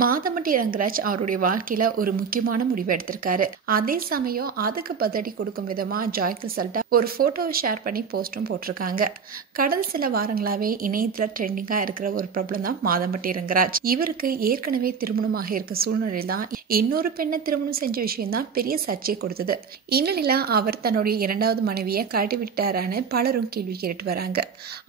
மாதம்பட்டி ரங்கராஜ் அவருடைய வாழ்க்கையில ஒரு முக்கியமான முடிவு எடுத்திருக்காரு. அதே சமயம் அதுக்கு பதிலடி கொடுக்கும் விதமா ஜாய் கிறிசல்டா ஒரு போட்டோவை ஷேர் பண்ணி போஸ்டும் போட்டிருக்காங்க. கடந்த சில வாரங்களாவே இணையத்துல ட்ரெண்டிங்கா இருக்கிற ஒரு பிரபலம் தான் மாதம்பட்டி ரங்கராஜ். இவருக்கு ஏற்கனவே திருமணமாக இருக்க சூழ்நிலை தான் இன்னொரு பெண்ணை திருமணம் செஞ்ச விஷயம் தான் பெரிய சர்ச்சை கொடுத்தது. இந்நிலையில அவர் தன்னுடைய இரண்டாவது மனைவியை கழட்டி விட்டாரான்னு பலரும் கேள்வி கேட்டு வராங்க.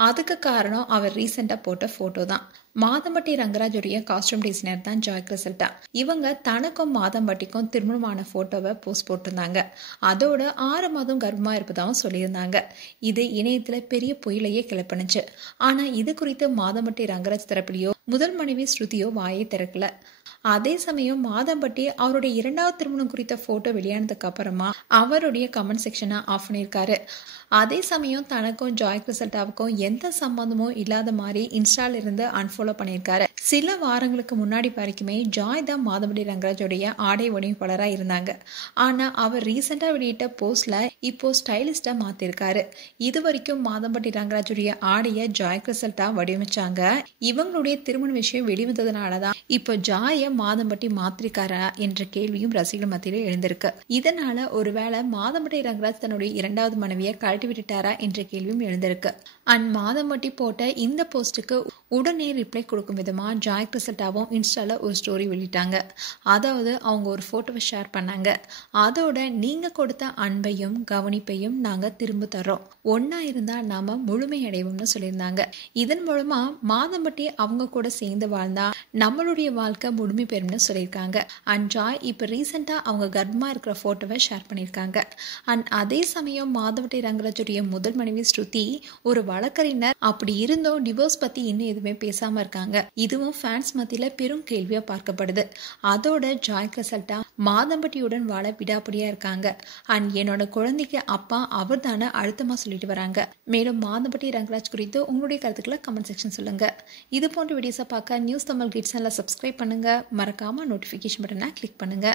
அதுக்கு காரணம் அவர் ரீசெண்டா போட்ட போட்டோ தான். மாதம்பட்டி ரங்கராஜுடைய காஸ்டியூம் டிசைனர் தான் ஜாய் கிறிசல்டா. இவங்க தனக்கும் மாதம்பட்டிக்கும் திருமணமான போட்டோவை போஸ்ட் போட்டிருந்தாங்க. அதோட 6 மாதம் கர்ப்பமா இருப்பதாகவும் சொல்லியிருந்தாங்க. இது இணையத்துல பெரிய புயலையே கிளப்பினுச்சு. ஆனா இது குறித்து மாதம்பட்டி ரங்கராஜ் தரப்பிலையோ முதல் மனைவி ஸ்ருதியோ வாயை திறக்கல. அதே சமயம் மாதம்பட்டி அவருடைய இரண்டாவது திருமணம் குறித்த போட்டோ வெளியானதுக்கு அப்புறமா அவருடைய கமெண்ட் செக்ஷனை ஆஃப் பண்ணியிருக்காரு. அதே சமயம் தனக்கும் ஜாய் கிறிசல்டாவுக்கும் எந்த சம்பந்தமும் இல்லாத மாதிரி இன்ஸ்டால இருந்து அன்ஃபாலோ பண்ணியிருக்காரு. சில வாரங்களுக்கு முன்னாடி வரைக்குமே ஜாய் தான் மாதம்பட்டி ரங்கராஜோடைய ஆடை வடிவமைப்பாளரா இருந்தாங்க. ஆனா அவர் ரீசெண்டா வெளியிட்ட போஸ்ட்ல இப்போ ஸ்டைலிஸ்டா மாத்திருக்காரு. இது வரைக்கும் மாதம்பட்டி ரங்கராஜுடைய ஆடைய ஜாய் கிறிசல்டா வடிவமைச்சாங்க. இவங்களுடைய திருமண விஷயம் வெளிவந்ததுனாலதான் இப்போ ஜாய மாதம்பட்டி மாத்திருக்காரா என்ற கேள்வியும் ரசிகர்கள் மத்தியில எழுந்திருக்கு. இதனால ஒருவேளை மாதம்பட்டி ரங்கராஜ் தன்னுடைய இரண்டாவது மனைவியை கழட்டி விட்டுட்டாரா என்ற கேள்வியும் எழுந்திருக்கு. அண்ட் மாதம்பட்டி போட்ட இந்த போஸ்டுக்கு உடனே ரிப்ளை கொடுக்கும் விதமா ஜாய் கிறிசல்டாவும் இன்ஸ்டால ஒரு ஸ்டோரி வெளியிட்டாங்க. அதாவது அவங்க ஒரு போட்டோவை ஷேர் பண்ணாங்க. அதோட நீங்க கொடுத்த அன்பையும் கவனிப்பையும் நாங்க திரும்ப தர்றோம், ஒன்னா இருந்தா நாம முழுமையடைவோம்னு சொல்லியிருந்தாங்க. இதன் மூலமா மாதம்பட்டி அவங்க கூட சேர்ந்து வாழ்ந்தா நம்மளுடைய வாழ்க்கை முழுமை பெறும்னு சொல்லியிருக்காங்க. அண்ட் ஜாய் இப்ப ரீசெண்டா அவங்க கர்ப்பமா இருக்கிற போட்டோவை ஷேர் பண்ணியிருக்காங்க. அண்ட் அதே சமயம் மாதம்பட்டி ரங்கராஜுடைய முதல் மனைவி ஸ்ருதி ஒரு வழக்கறிஞர். அப்படி இருந்தும் டிவோர்ஸ் பத்தி இன்னும் எதுவுமே பேசாம இருக்காங்க. இதுவும் ஃபேன்ஸ் மத்தியில பெரும் கேள்வியா பார்க்கப்படுது. அதோட ஜாய் கிறிசல்டா மாதம்பட்டியுடன் வாழ விடாப்படியா இருக்காங்க. அண்ட் என்னோட குழந்தைக்கு அப்பா அவர் தானே அழுத்தமா சொல்லிட்டு வராங்க. மேலும் மாதம்பட்டி ரங்கராஜ் குறித்து உங்களுடைய கருத்துக்களை கமெண்ட் செக்ஷன் சொல்லுங்க. இது போன்ற வீடியோஸை பார்க்க நியூஸ் தமிழ் கிட்ஸ் சேனலை சப்ஸ்கிரைப் பண்ணுங்க. மறக்காம நோட்டிபிகேஷன் பட்டனை கிளிக் பண்ணுங்க.